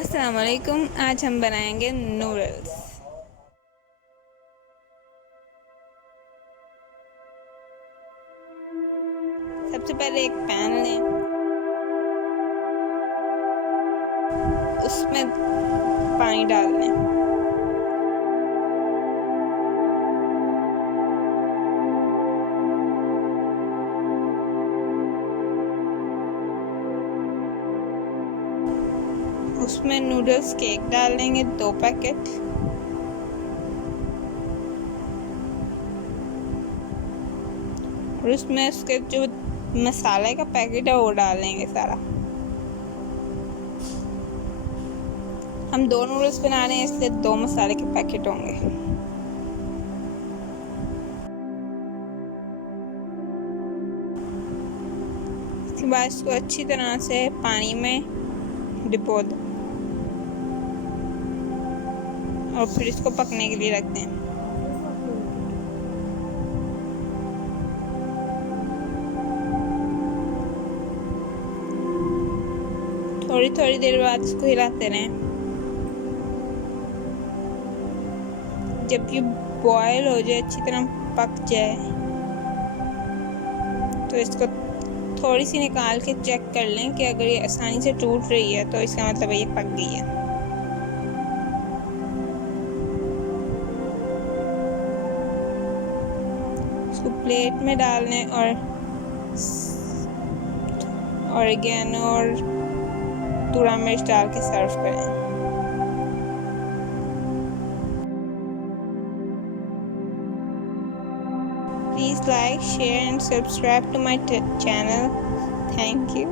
अस्सलाम वालेकुम। आज हम बनाएंगे नूडल्स। सबसे पहले एक पैन लें, उसमें पानी डाल दें। उसमें नूडल्स केक डाल देंगे 2 पैकेट। और उसमें उसके जो मसाले का पैकेट है वो डाल देंगे सारा। हम 2 नूडल्स बना रहे हैं, इसलिए 2 मसाले के पैकेट होंगे। इसके बाद इसको अच्छी तरह से पानी में डिपो दें और फिर इसको पकने के लिए रख दें। थोड़ी थोड़ी देर बाद इसको हिलाते रहें। जब ये बॉयल हो जाए, अच्छी तरह पक जाए, तो इसको थोड़ी सी निकाल के चेक कर लें कि अगर ये आसानी से टूट रही है तो इसका मतलब ये पक गई है। इसको प्लेट में डाल लें और ऑरिगेनो और टूरा मिर्च डाल के सर्व करें। Please like, share and subscribe to my channel. Thank you.